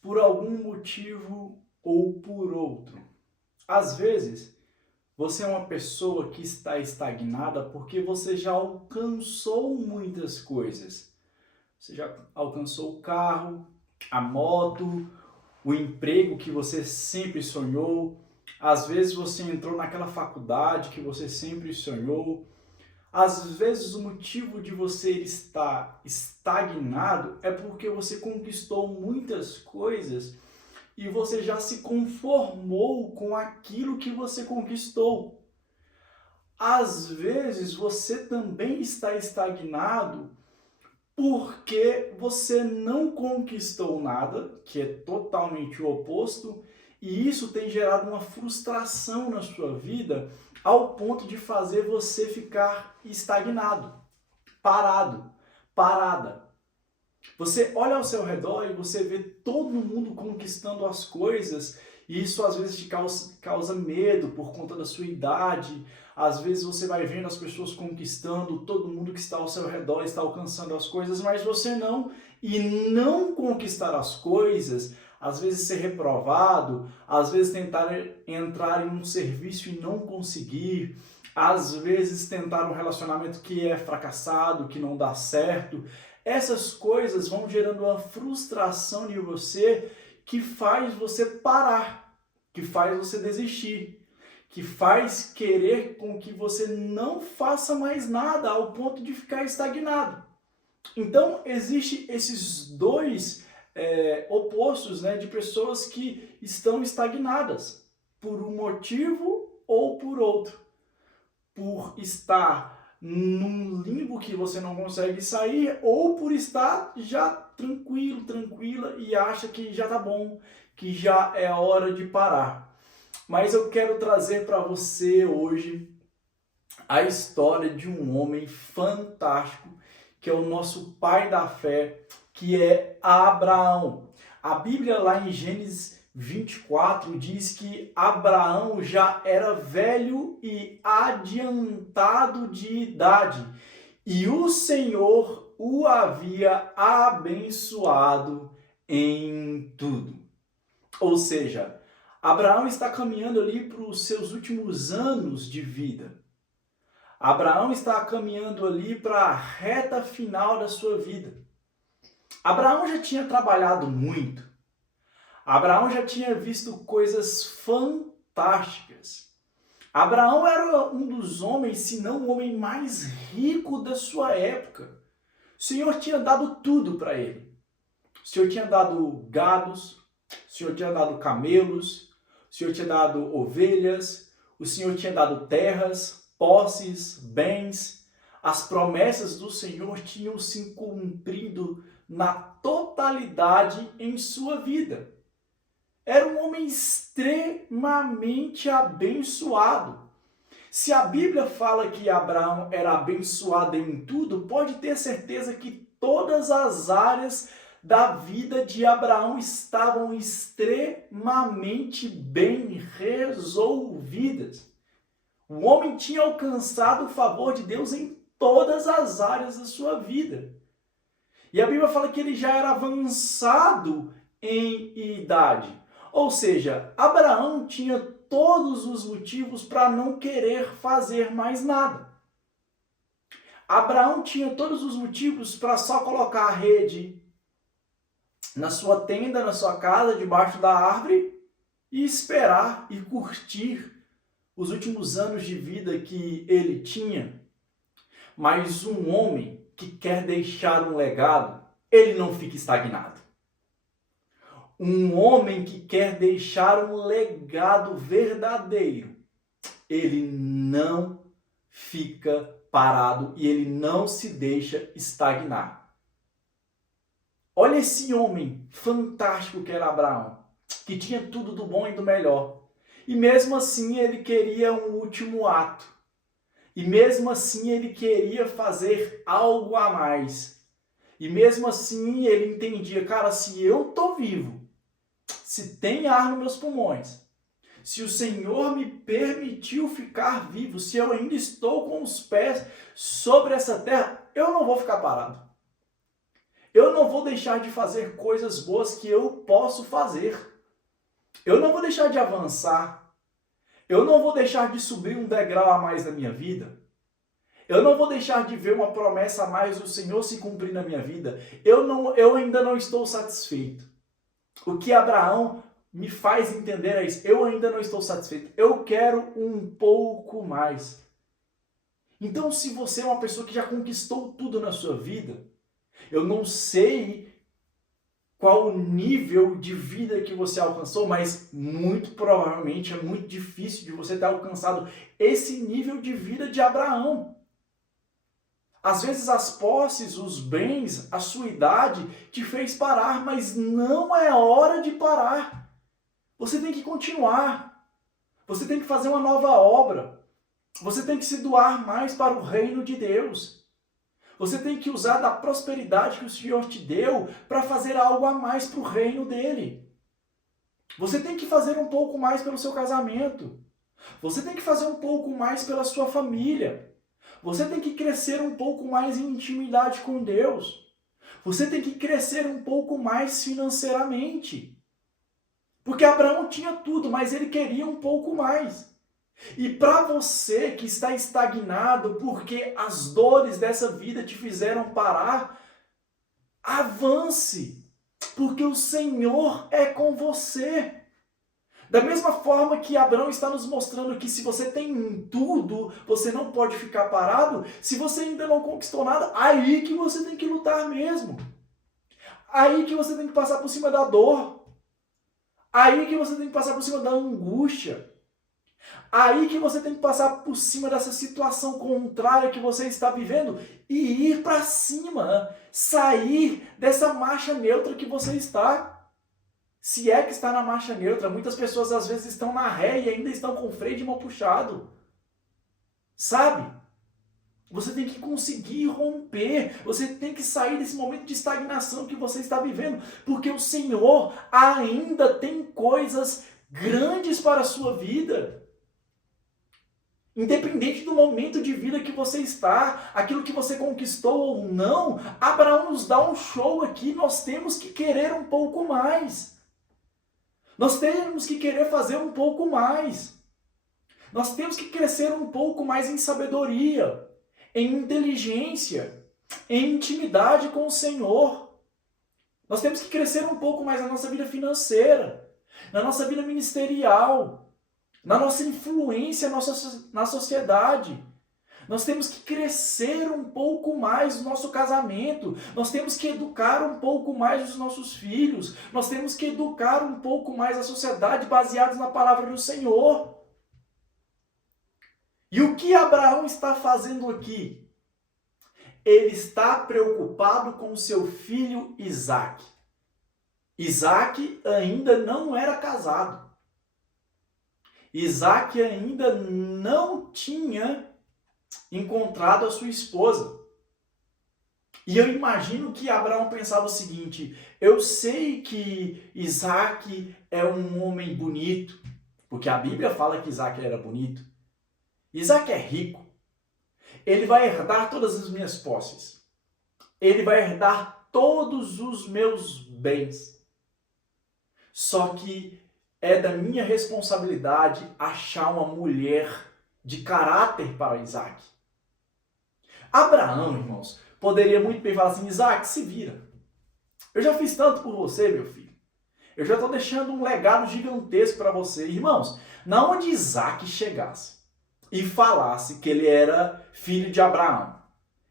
por algum motivo ou por outro. Às vezes, você é uma pessoa que está estagnada porque você já alcançou muitas coisas. Você já alcançou o carro, a moto, o emprego que você sempre sonhou. Às vezes você entrou naquela faculdade que você sempre sonhou. Às vezes o motivo de você estar estagnado é porque você conquistou muitas coisas e você já se conformou com aquilo que você conquistou. Às vezes você também está estagnado porque você não conquistou nada, que é totalmente o oposto, e isso tem gerado uma frustração na sua vida ao ponto de fazer você ficar estagnado, parado, parada. Você olha ao seu redor e você vê todo mundo conquistando as coisas, e isso às vezes te causa medo por conta da sua idade. Às vezes você vai vendo as pessoas conquistando, todo mundo que está ao seu redor está alcançando as coisas, mas você não. E não conquistar as coisas, às vezes ser reprovado, às vezes tentar entrar em um serviço e não conseguir, às vezes tentar um relacionamento que é fracassado, que não dá certo. Essas coisas vão gerando uma frustração em você que faz você parar, que faz você desistir, que faz querer com que você não faça mais nada ao ponto de ficar estagnado. Então, existe esses dois opostos, né, de pessoas que estão estagnadas por um motivo ou por outro. Por estar num limbo que você não consegue sair ou por estar já tranquilo, tranquila e acha que já tá bom, que já é hora de parar. Mas eu quero trazer para você hoje a história de um homem fantástico, que é o nosso pai da fé, que é Abraão. A Bíblia lá em Gênesis 24 diz que Abraão já era velho e adiantado de idade, e o Senhor o havia abençoado em tudo. Ou seja, Abraão está caminhando ali para os seus últimos anos de vida. Abraão está caminhando ali para a reta final da sua vida. Abraão já tinha trabalhado muito. Abraão já tinha visto coisas fantásticas. Abraão era um dos homens, se não o homem mais rico da sua época. O Senhor tinha dado tudo para ele. O Senhor tinha dado gados, o Senhor tinha dado camelos, o Senhor tinha dado ovelhas, o Senhor tinha dado terras, posses, bens. As promessas do Senhor tinham se cumprido na totalidade em sua vida. Era um homem extremamente abençoado. Se a Bíblia fala que Abraão era abençoado em tudo, pode ter certeza que todas as áreas da vida de Abraão estavam extremamente bem resolvidas. O homem tinha alcançado o favor de Deus em todas as áreas da sua vida. E a Bíblia fala que ele já era avançado em idade. Ou seja, Abraão tinha todos os motivos para não querer fazer mais nada. Abraão tinha todos os motivos para só colocar a rede na sua tenda, na sua casa, debaixo da árvore e esperar e curtir os últimos anos de vida que ele tinha. Mas um homem que quer deixar um legado, ele não fica estagnado. Um homem que quer deixar um legado verdadeiro, ele não fica parado e ele não se deixa estagnar. Olha esse homem fantástico que era Abraão, que tinha tudo do bom e do melhor. E mesmo assim ele queria um último ato. E mesmo assim ele queria fazer algo a mais. E mesmo assim ele entendia, cara, se eu tô vivo, se tem ar nos meus pulmões, se o Senhor me permitiu ficar vivo, se eu ainda estou com os pés sobre essa terra, eu não vou ficar parado. eu não vou deixar de fazer coisas boas que eu posso fazer. Eu não vou deixar de avançar. Eu não vou deixar de subir um degrau a mais na minha vida. Eu não vou deixar de ver uma promessa a mais do Senhor se cumprir na minha vida. Eu ainda não estou satisfeito. O que Abraão me faz entender é isso. Eu ainda não estou satisfeito. Eu quero um pouco mais. Então, se você é uma pessoa que já conquistou tudo na sua vida, eu não sei qual o nível de vida que você alcançou, mas muito provavelmente é muito difícil de você ter alcançado esse nível de vida de Abraão. Às vezes as posses, os bens, a sua idade te fez parar, mas não é hora de parar. Você tem que continuar. Você tem que fazer uma nova obra. Você tem que se doar mais para o reino de Deus. Você tem que usar da prosperidade que o Senhor te deu para fazer algo a mais para o reino dele. Você tem que fazer um pouco mais pelo seu casamento. Você tem que fazer um pouco mais pela sua família. Você tem que crescer um pouco mais em intimidade com Deus. Você tem que crescer um pouco mais financeiramente. Porque Abraão tinha tudo, mas ele queria um pouco mais. E para você que está estagnado porque as dores dessa vida te fizeram parar, avance, porque o Senhor é com você. Da mesma forma que Abraão está nos mostrando que se você tem tudo, você não pode ficar parado, se você ainda não conquistou nada, aí que você tem que lutar mesmo. Aí que você tem que passar por cima da dor. Aí que você tem que passar por cima da angústia. Aí que você tem que passar por cima dessa situação contrária que você está vivendo e ir para cima, sair dessa marcha neutra que você está. Se é que está na marcha neutra, muitas pessoas às vezes estão na ré e ainda estão com o freio de mão puxado. Sabe? Você tem que conseguir romper, você tem que sair desse momento de estagnação que você está vivendo, porque o Senhor ainda tem coisas grandes para a sua vida. Independente do momento de vida que você está, aquilo que você conquistou ou não, Abraão nos dá um show aqui, nós temos que querer um pouco mais. Nós temos que querer fazer um pouco mais. Nós temos que crescer um pouco mais em sabedoria, em inteligência, em intimidade com o Senhor. Nós temos que crescer um pouco mais na nossa vida financeira, na nossa vida ministerial, na nossa influência na sociedade. Nós temos que crescer um pouco mais no nosso casamento. Nós temos que educar um pouco mais os nossos filhos. Nós temos que educar um pouco mais a sociedade baseados na palavra do Senhor. E o que Abraão está fazendo aqui? Ele está preocupado com seu filho Isaque. Isaque ainda não era casado. Isaque ainda não tinha encontrado a sua esposa. E eu imagino que Abraão pensava o seguinte: eu sei que Isaque é um homem bonito, porque a Bíblia fala que Isaque era bonito. Isaque é rico. Ele vai herdar todas as minhas posses. Ele vai herdar todos os meus bens. Só que é da minha responsabilidade achar uma mulher de caráter para Isaque. Abraão, irmãos, poderia muito bem falar assim: Isaque, se vira. Eu já fiz tanto por você, meu filho. Eu já estou deixando um legado gigantesco para você. Irmãos, na onde Isaque chegasse e falasse que ele era filho de Abraão,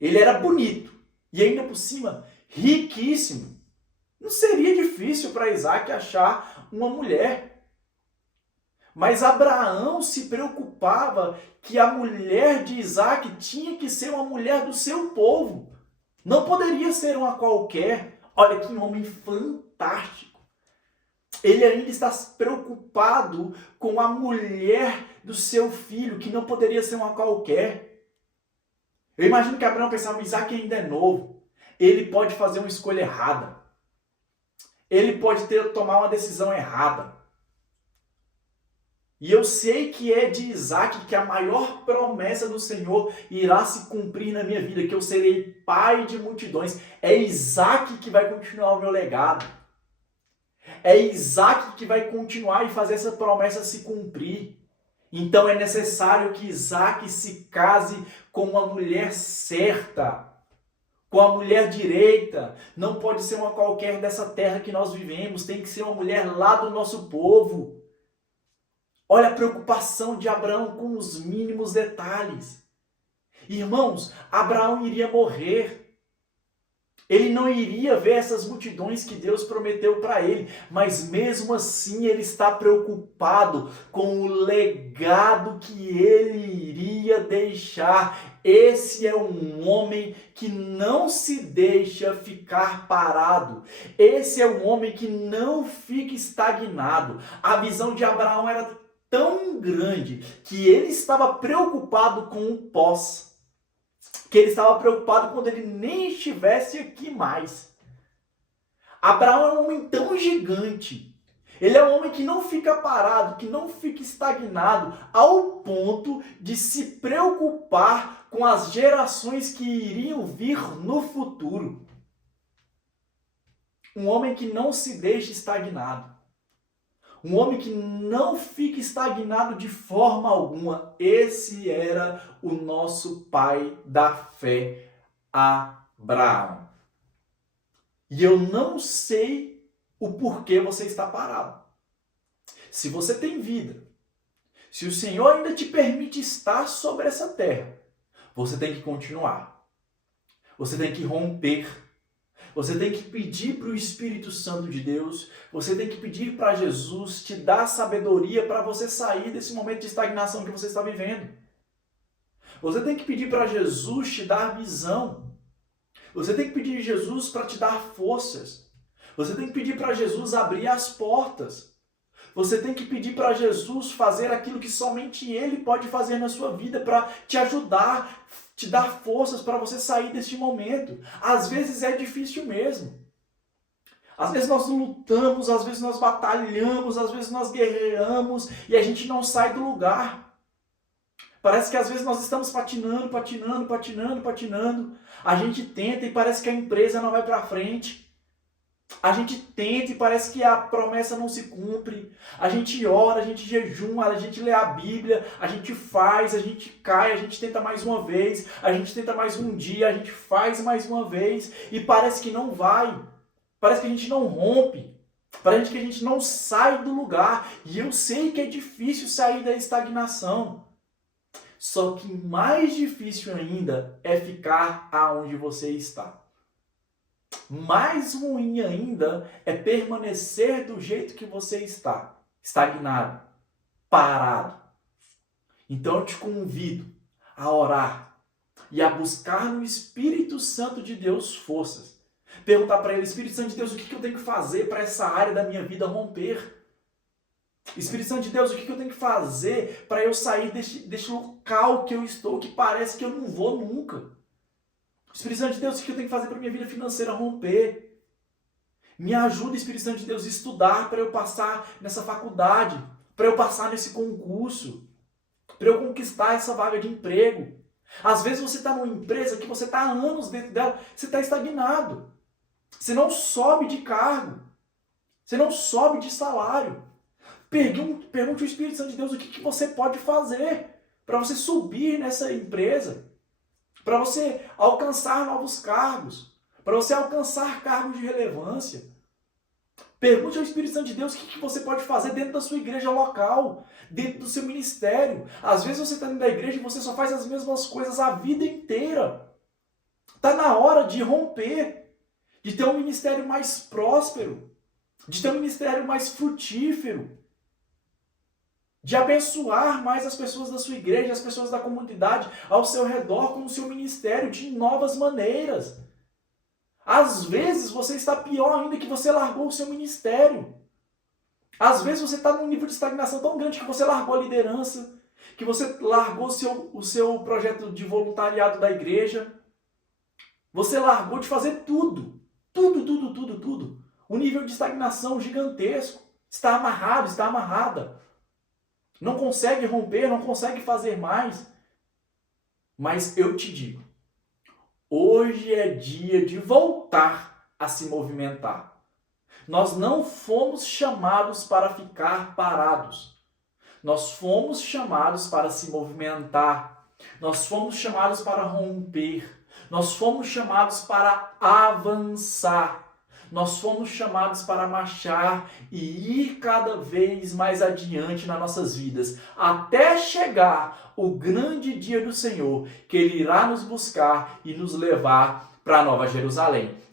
ele era bonito e ainda por cima riquíssimo, não seria difícil para Isaque achar uma mulher. Mas Abraão se preocupava que a mulher de Isaque tinha que ser uma mulher do seu povo. Não poderia ser uma qualquer. Olha que homem fantástico. Ele ainda está preocupado com a mulher do seu filho, que não poderia ser uma qualquer. Eu imagino que Abraão pensava: Isaque ainda é novo. Ele pode fazer uma escolha errada. Ele pode tomar uma decisão errada. E eu sei que é de Isaac que a maior promessa do Senhor irá se cumprir na minha vida, que eu serei pai de multidões. É Isaac que vai continuar o meu legado. É Isaac que vai continuar e fazer essa promessa se cumprir. Então é necessário que Isaac se case com uma mulher certa, com a mulher direita. Não pode ser uma qualquer dessa terra que nós vivemos, tem que ser uma mulher lá do nosso povo. Olha a preocupação de Abraão com os mínimos detalhes. Irmãos, Abraão iria morrer. Ele não iria ver essas multidões que Deus prometeu para ele, mas mesmo assim ele está preocupado com o legado que ele iria deixar. Esse é um homem que não se deixa ficar parado. Esse é um homem que não fica estagnado. A visão de Abraão era tão grande que ele estava preocupado com o pós. Que ele estava preocupado quando ele nem estivesse aqui mais. Abraão é um homem tão gigante. Ele é um homem que não fica parado, que não fica estagnado, ao ponto de se preocupar com as gerações que iriam vir no futuro. Um homem que não se deixa estagnado. Um homem que não fica estagnado de forma alguma. Esse era o nosso pai da fé, Abraão. E eu não sei o porquê você está parado. Se você tem vida, se o Senhor ainda te permite estar sobre essa terra, você tem que continuar. Você tem que romper. Você tem que pedir para o Espírito Santo de Deus, você tem que pedir para Jesus te dar sabedoria para você sair desse momento de estagnação que você está vivendo. Você tem que pedir para Jesus te dar visão. Você tem que pedir a Jesus para te dar forças. Você tem que pedir para Jesus abrir as portas. Você tem que pedir para Jesus fazer aquilo que somente Ele pode fazer na sua vida para te ajudar, te dar forças para você sair deste momento. Às vezes é difícil mesmo. Às vezes nós lutamos, às vezes nós batalhamos, às vezes nós guerreamos e a gente não sai do lugar. Parece que às vezes nós estamos patinando. A gente tenta e parece que a empresa não vai para frente. A gente tenta e parece que a promessa não se cumpre. A gente ora, a gente jejuma, a gente lê a Bíblia, a gente faz, a gente cai, a gente tenta mais uma vez, a gente tenta mais um dia, a gente faz mais uma vez e parece que não vai. Parece que a gente não rompe. Parece que a gente não sai do lugar. E eu sei que é difícil sair da estagnação. Só que mais difícil ainda é ficar aonde você está. Mais ruim ainda é permanecer do jeito que você está, estagnado, parado. Então eu te convido a orar e a buscar no Espírito Santo de Deus forças. Perguntar para ele, Espírito Santo de Deus, o que eu tenho que fazer para essa área da minha vida romper? Espírito Santo de Deus, o que eu tenho que fazer para eu sair deste local que eu estou, que parece que eu não vou nunca? Espírito Santo de Deus, o que eu tenho que fazer para minha vida financeira romper? Me ajuda, Espírito Santo de Deus, a estudar para eu passar nessa faculdade, para eu passar nesse concurso, para eu conquistar essa vaga de emprego. Às vezes você está numa empresa que você está há anos dentro dela, você está estagnado. Você não sobe de cargo, você não sobe de salário. Pergunte ao Espírito Santo de Deus o que você pode fazer para você subir nessa empresa, para você alcançar novos cargos, para você alcançar cargos de relevância. Pergunte ao Espírito Santo de Deus o que você pode fazer dentro da sua igreja local, dentro do seu ministério. Às vezes você está dentro da igreja e você só faz as mesmas coisas a vida inteira. Está na hora de romper, de ter um ministério mais próspero, de ter um ministério mais frutífero, de abençoar mais as pessoas da sua igreja, as pessoas da comunidade ao seu redor com o seu ministério de novas maneiras. Às vezes você está pior ainda que você largou o seu ministério. Às vezes você está num nível de estagnação tão grande que você largou a liderança, que você largou o seu projeto de voluntariado da igreja. Você largou de fazer tudo. Tudo. Um nível de estagnação gigantesco. Está amarrado, está amarrada. não consegue romper, não consegue fazer mais. Mas eu te digo, hoje é dia de voltar a se movimentar. Nós não fomos chamados para ficar parados. Nós fomos chamados para se movimentar. Nós fomos chamados para romper. Nós fomos chamados para avançar. Nós fomos chamados para marchar e ir cada vez mais adiante nas nossas vidas, até chegar o grande dia do Senhor, que Ele irá nos buscar e nos levar para a Nova Jerusalém.